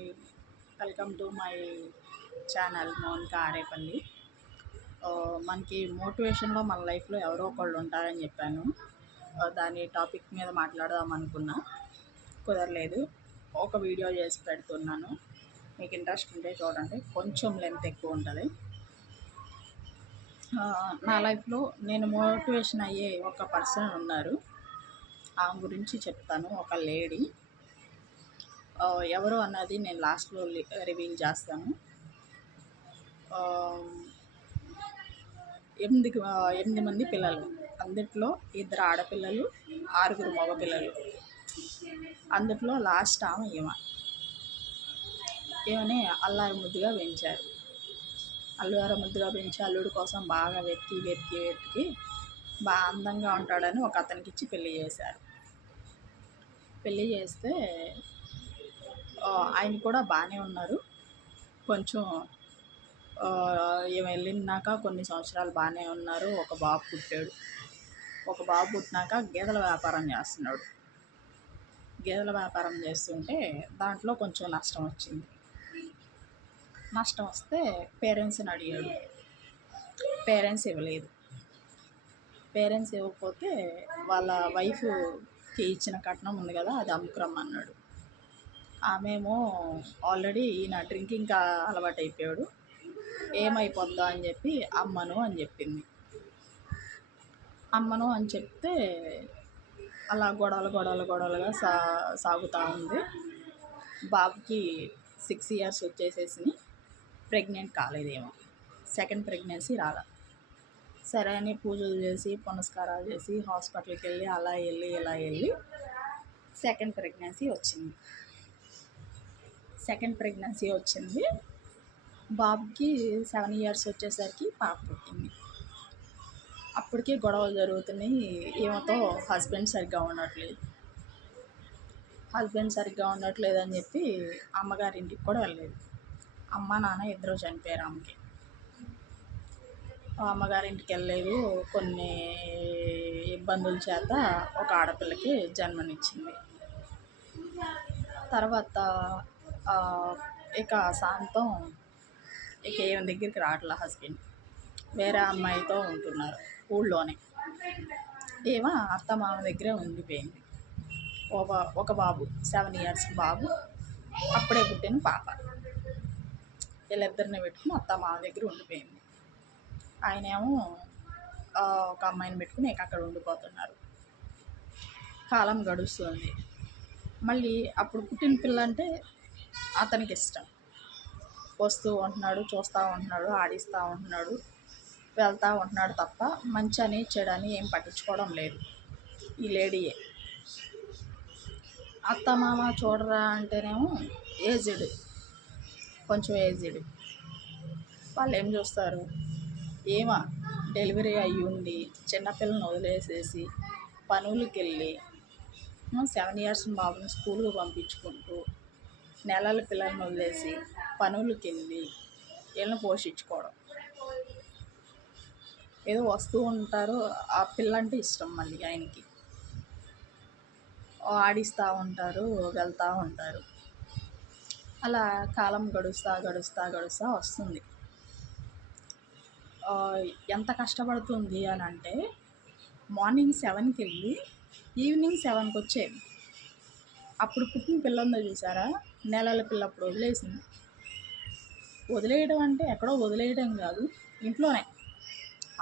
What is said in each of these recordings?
అండి. Welcome to my channel Mounika Arepalli. మనకి మోటివేషన్లో మన లైఫ్లో ఎవరో ఒకళ్ళు ఉంటారని చెప్పాను. దాని టాపిక్ మీద మాట్లాడదాం అనుకున్నా, కుదరలేదు. ఒక వీడియో చేసి పెడుతున్నాను, మీకు ఇంట్రెస్ట్ ఉంటే చూడండి. కొంచెం లెంత్ ఎక్కువ ఉంటుంది. నా లైఫ్లో నేను మోటివేషన్ అయ్యే ఒక పర్సన్ ఉన్నారు. ఆమె గురించి చెప్తాను. ఒక లేడీ, ఎవరు అన్నది నేను లాస్ట్లో రివీల్ చేస్తాను. 8 మంది పిల్లలు, అందుట్లో 2 ఆడపిల్లలు, 6 మగపిల్లలు. అందుట్లో లాస్ట్ ఆమె ఈమెని అల్లారు ముద్దుగా పెంచారు. అల్లుడి కోసం బాగా వెతికి బాగా అందంగా ఉంటాడని ఒక అతనికి ఇచ్చి పెళ్లి చేశారు. పెళ్ళి చేస్తే ఆయన కూడా బాగానే ఉన్నారు. కొంచెం ఈమె వెళ్ళినాక కొన్ని సంవత్సరాలు బాగానే ఉన్నారు. ఒక బాబు పుట్టినాక గేదెల వ్యాపారం చేస్తున్నాడు. గేదెల వ్యాపారం చేస్తుంటే దాంట్లో కొంచెం నష్టం వచ్చింది. నష్టం వస్తే పేరెంట్స్ని అడిగాడు. పేరెంట్స్ ఇవ్వలేదు. పేరెంట్స్ ఇవ్వకపోతే వాళ్ళ వైఫ్కి ఇచ్చిన కట్నం ఉంది కదా, అది అమ్ముకురమ్మన్నాడు. ఆమెమో ఆల్రెడీ ఈయన డ్రింకింగ్ అలవాటు అయిపోయాడు. ఏమైపోద్దా అని చెప్పి అమ్మను అని చెప్పింది. అమ్మను అని చెప్తే అలా గొడవలుగా సాగుతూ ఉంది. బాబుకి 6 years వచ్చేసేసి ప్రెగ్నెంట్ కాలేదేమో, సెకండ్ ప్రెగ్నెన్సీ రాలా. సరే అని పూజలు చేసి పునస్కారాలు చేసి హాస్పిటల్కి వెళ్ళి ఇలా వెళ్ళి సెకండ్ ప్రెగ్నెన్సీ వచ్చింది. బాబుకి 7 years వచ్చేసరికి పాప పుట్టింది. అప్పటికే గొడవలు జరుగుతున్నాయి. ఈమెతో హస్బెండ్ సరిగ్గా ఉండట్లేదు అని చెప్పి అమ్మగారింటికి కూడా వెళ్ళలేదు. అమ్మ నాన్న ఇద్దరు చనిపోయారు. ఆమెకి అమ్మగారింటికి వెళ్ళలేదు. కొన్ని ఇబ్బందుల చేత ఒక ఆడపిల్లకి జన్మనిచ్చింది. తర్వాత ఇక శాంతం ఏమి దగ్గరికి రావట్లే. హస్బెండ్ వేరే అమ్మాయితో ఉంటున్నారు ఊళ్ళోనే. ఏమో అత్త మామ దగ్గరే ఉండిపోయింది. ఒక బాబు 7 years బాబు, అప్పుడే పుట్టిన పాప. వీళ్ళిద్దరిని పెట్టుకుని అత్త మామ దగ్గర ఉండిపోయింది. ఆయన ఏమో ఒక అమ్మాయిని పెట్టుకుని అక్కడ ఉండిపోతున్నారు. కాలం గడుస్తుంది. మళ్ళీ అప్పుడు పుట్టిన పిల్ల అంటే అతనికి ఇష్టం. వస్తూ ఉంటున్నాడు, చూస్తూ ఉంటున్నాడు, ఆడిస్తూ ఉంటున్నాడు, వెళ్తూ ఉంటున్నాడు తప్ప మంచి చెడని ఏం పట్టించుకోవడం లేదు ఈ లేడీయే. అత్త మామ చూడరా అంటేనేమో కొంచెం ఏజ్డ్. వాళ్ళు ఏం చూస్తారు? డెలివరీ అయ్యి ఉండి చిన్నపిల్లని వదిలేసేసి పనులకి వెళ్ళి 7 years బాబుని స్కూల్కి పంపించుకుంటూ నెలల పిల్లల్ని వదిలేసి పనులకి వెళ్ళి వీళ్ళని పోషించుకోవడం. ఏదో వస్తూ ఉంటారు. ఆ పిల్ల అంటే ఇష్టం. మళ్ళీ ఆయనకి ఆడిస్తూ ఉంటారు, వెళ్తూ ఉంటారు. అలా కాలం గడుస్తా వస్తుంది. ఎంత కష్టపడుతుంది అని అంటే మార్నింగ్ 7కి వెళ్ళి ఈవినింగ్ 7కి వచ్చేది. అప్పుడు పుట్టిన పిల్ల ఉందో చూసారా, నెలల పిల్ల అప్పుడు వదిలేసింది. వదిలేయడం అంటే ఎక్కడో వదిలేయడం కాదు, ఇంట్లోనే.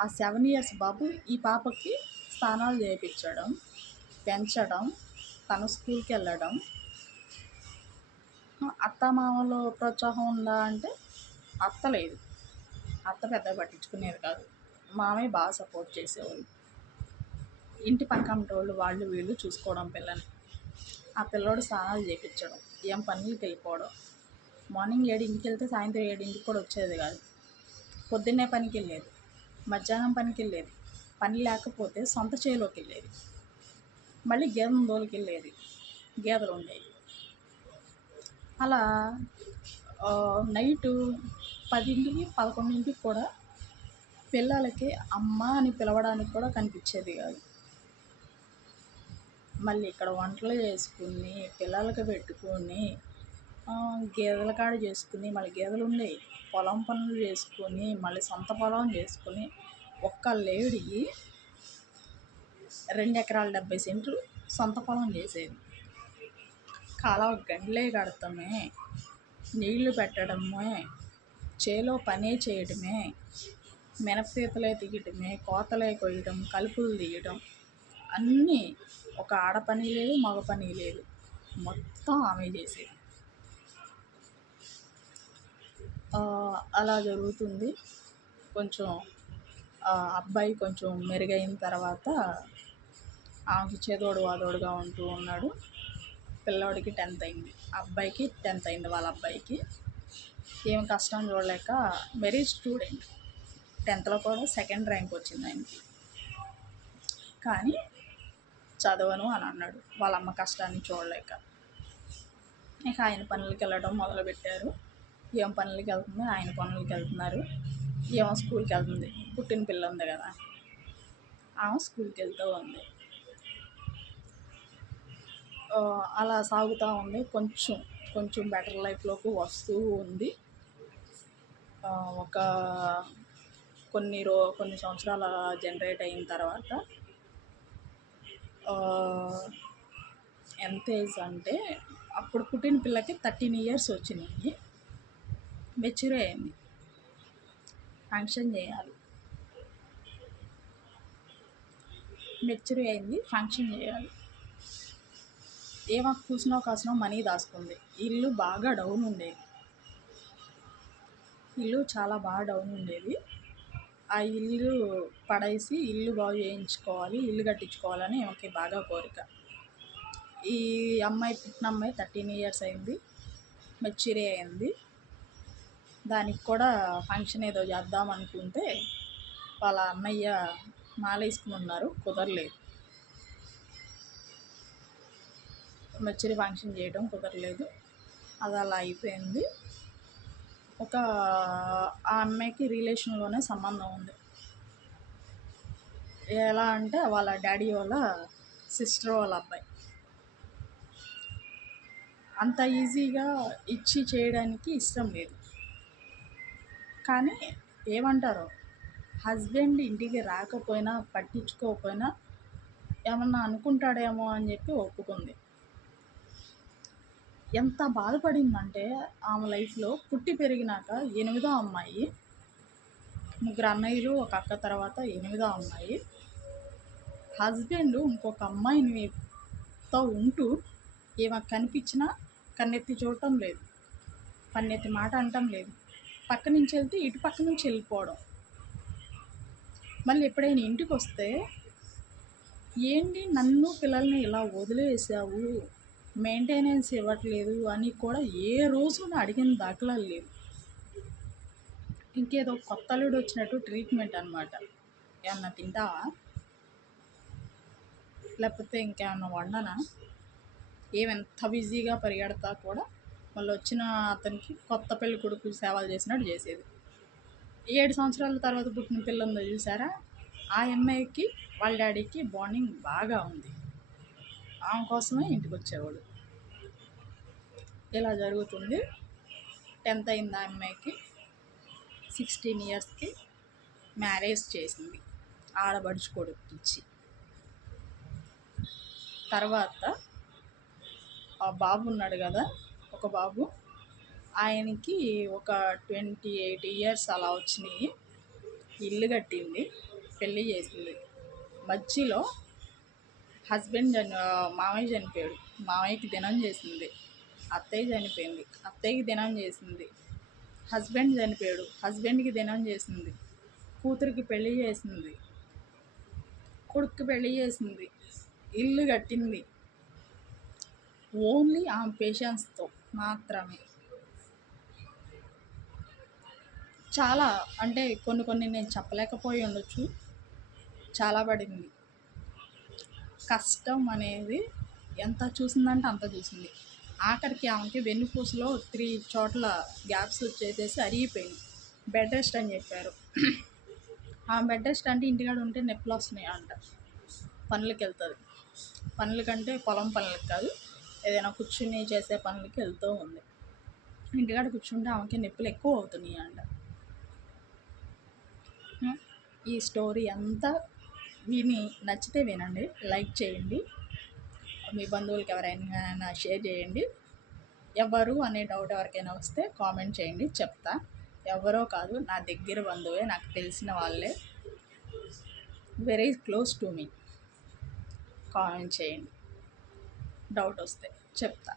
ఆ 7 years బాబు ఈ పాపకి స్నానాలు చేయించడం, పెంచడం, తను స్కూల్కి వెళ్ళడం. అత్తమామలో ప్రోత్సాహం ఉందా అంటే అత్త లేదు. అత్త పెద్దగా పట్టించుకునేది కాదు. మామయ్య బాగా సపోర్ట్ చేసేవాళ్ళు. ఇంటి పక్కన వాళ్ళు వీళ్ళు చూసుకోవడం పిల్లని. ఆ పిల్లోడు స్నానాలు చేయించడం, ఏం పనులకి వెళ్ళిపోవడం. మార్నింగ్ 7కి వెళ్తే సాయంత్రం 7కి కూడా వచ్చేది కాదు. పొద్దున్నే పనికి వెళ్ళేది, మధ్యాహ్నం పనికి వెళ్ళేది, పని లేకపోతే సొంత చేలోకి వెళ్ళేది, మళ్ళీ గేదెల దోలికి వెళ్ళేది, గేదెలు ఉండేవి. అలా నైటు 10కి 11కి కూడా పిల్లలకి అమ్మ అని పిలవడానికి కూడా కనిపించేది కాదు. మళ్ళీ ఇక్కడ వంటలు చేసుకుని పిల్లలకి పెట్టుకొని గేదెల కాడ చేసుకుని, మళ్ళీ గేదెలు ఉండేవి, పొలం పనులు చేసుకొని, మళ్ళీ సొంత పొలం చేసుకుని, ఒక్క లేడీ 2 ఎకరాల 70 సెంట్లు సొంత పొలం చేసేది. కాలువ గండ్లే కడతామే, నీళ్లు పెట్టడమే, చేలో పనే చేయడమే, మినపతీతలే తీయటమే, కోతలే కొయ్యడం, కలుపులు తీయడం, అన్నీ ఒక ఆడ పని లేదు, మగ పని లేదు, మొత్తం ఆమె చేసేది. అలా జరుగుతుంది. కొంచెం అబ్బాయి కొంచెం మెరుగైన తర్వాత ఆమెకి చేదోడు వాదోడుగా ఉంటూ ఉన్నాడు. పిల్లోడికి 10th అయింది, అబ్బాయికి 10th అయింది. వాళ్ళ అబ్బాయికి ఏం కష్టం చూడలేక, మెరిట్ స్టూడెంట్, 10thలో కూడా 2nd ర్యాంక్ వచ్చింది ఆయనకి. కానీ చదవను అని అన్నాడు, వాళ్ళ అమ్మ కష్టాన్ని చూడలేక. ఇక ఆయన పనులకి వెళ్ళడం మొదలుపెట్టారు. ఏం పనులకి వెళ్తుంది, ఆయన పనులకి వెళ్తున్నారు. ఏమో స్కూల్కి వెళ్తుంది, పుట్టిన పిల్ల ఉంది కదా, ఆమె స్కూల్కి వెళ్తూ ఉంది. అలా సాగుతూ ఉంది. కొంచెం బెటర్ లైఫ్లోకి వస్తూ ఉంది. ఒక కొన్ని సంవత్సరాల జనరేట్ అయిన తర్వాత ఎంత ఏజ్ అంటే, అప్పుడు పుట్టిన పిల్లకి 13 years వచ్చినాయి. మెచ్యూర్ అయింది, ఫంక్షన్ చేయాలి. మెచ్యూర్ అయింది, ఫంక్షన్ చేయాలి. ఏమో కూసినో మనీ దాచుకుంది. ఇల్లు బాగా డౌన్ ఉండేది, ఇల్లు చాలా బాగా డౌన్ ఉండేది. ఆ ఇల్లు పడేసి ఇల్లు బాగు చేయించుకోవాలి, ఇల్లు కట్టించుకోవాలని ఆమెకి బాగా కోరిక. ఈ అమ్మాయి, పుట్టిన అమ్మాయి 13 years అయింది, మెచ్యూర్ అయింది. దానికి కూడా ఫంక్షన్ ఏదో చేద్దాం అనుకుంటే వాళ్ళ అన్నయ్య మాలేసుకుని ఉన్నారు, కుదరలేదు. మెచ్యూర్ ఫంక్షన్ చేయడం కుదరలేదు. అది అలా అయిపోయింది. ఆ అమ్మాయికి రిలేషన్లోనే సంబంధం ఉంది. ఎలా అంటే వాళ్ళ డాడీ వాళ్ళ సిస్టర్ వాళ్ళ అబ్బాయి. అంత ఈజీగా ఇచ్చి చేయడానికి ఇష్టం లేదు. కానీ ఏమంటారు, హస్బెండ్ ఇంటికి రాకపోయినా, పట్టించుకోకపోయినా ఏమన్నా అనుకుంటాడేమో అని చెప్పి ఒప్పుకుంది. ఎంత బాధపడిందంటే ఆమె లైఫ్లో, పుట్టి పెరిగినాక 8వ అమ్మాయి, 3 అన్నయ్యలు, ఒక అక్క తర్వాత 8వ అమ్మాయి. హస్బెండ్ ఇంకొక అమ్మాయినితో ఉంటూ ఏమో కనిపించినా కన్నెత్తి చూడటం లేదు, పన్నెత్తి మాట అనటం లేదు. పక్క నుంచి వెళ్తే ఇటు పక్క నుంచి వెళ్ళిపోవడం. మళ్ళీ ఎప్పుడైనా ఇంటికి వస్తే, ఏంటి నన్ను పిల్లల్ని ఇలా వదిలేసావు, మెయింటెనెన్స్ ఇవ్వట్లేదు అని కూడా ఏ రోజు అడిగిన దాఖలాలు లేవు. ఇంకేదో కొత్త అల్లుడు వచ్చినట్టు ట్రీట్మెంట్ అనమాట. ఏమన్నా తింటావా, లేకపోతే ఇంకేమన్నా వండనా, ఏమెంత బిజీగా పరిగెడతా కూడా మళ్ళీ వచ్చిన అతనికి కొత్త పెళ్లి కొడుకు సేవలు చేసినట్టు చేసేది. 7 సంవత్సరాల తర్వాత పుట్టిన పిల్ల ఉందో చూసారా, ఆ అమ్మాయికి వాళ్ళ డాడీకి బాండింగ్ బాగా ఉంది. ఆమె కోసమే ఇంటికి వచ్చేవాడు. ఇలా జరుగుతుంది. 10th అయింది ఆ అమ్మాయికి. 16 yearsకి మ్యారేజ్ చేసింది, ఆడబడుచు కొడుకు ఇచ్చి. తర్వాత ఆ బాబు ఉన్నాడు కదా, ఒక బాబు, ఆయనకి ఒక 28 years అలా వచ్చినాయి. ఇల్లు కట్టింది, పెళ్ళి చేసింది. మధ్యలో మామయ్య చనిపోయాడు, మామయ్యకి దినం చేసింది. అత్తయ్య చనిపోయింది, అత్తయ్యకి దినం చేసింది. హస్బెండ్ చనిపోయాడు, హస్బెండ్కి దినం చేసింది. కూతురికి పెళ్ళి చేసింది, కొడుక్కి పెళ్ళి చేసింది, ఇల్లు కట్టింది. ఓన్లీ ఆమె పేషెన్స్తో మాత్రమే. చాలా అంటే కొన్ని నేను చెప్పలేకపోయి ఉండొచ్చు, చాలా పడింది. కష్టం అనేది ఎంత చూసిందంటే అంత చూసింది. ఆఖరికి ఆమెకి వెన్నుపూసలో 3 చోట్ల గ్యాప్స్ వచ్చేసేసి అరిగిపోయింది. బెడ్ రెస్ట్ అని చెప్పారు. ఆమె బెడ్ రెస్ట్ అంటే ఇంటికాడ ఉంటే నొప్పులు వస్తున్నాయి అంట, పనులకి వెళ్తుంది. పనులకంటే పొలం పనులకి కాదు, ఏదైనా కూర్చుని చేసే పనులకి వెళ్తూ ఉంది. ఇంటికాడ కూర్చుంటే ఆమెకి నొప్పులు ఎక్కువ అవుతున్నాయి అంట. ఈ స్టోరీ అంతా విని నచ్చితే వినండి, లైక్ చేయండి, మీ బంధువులకి ఎవరైనా షేర్ చేయండి. ఎవరు అనే డౌట్ ఎవరికైనా వస్తే కామెంట్ చేయండి, చెప్తా. ఎవరో కాదు, నా దగ్గర బంధువే, నాకు తెలిసిన వాళ్ళే, very close to me. Comment చేయండి, డౌట్ వస్తే చెప్తా.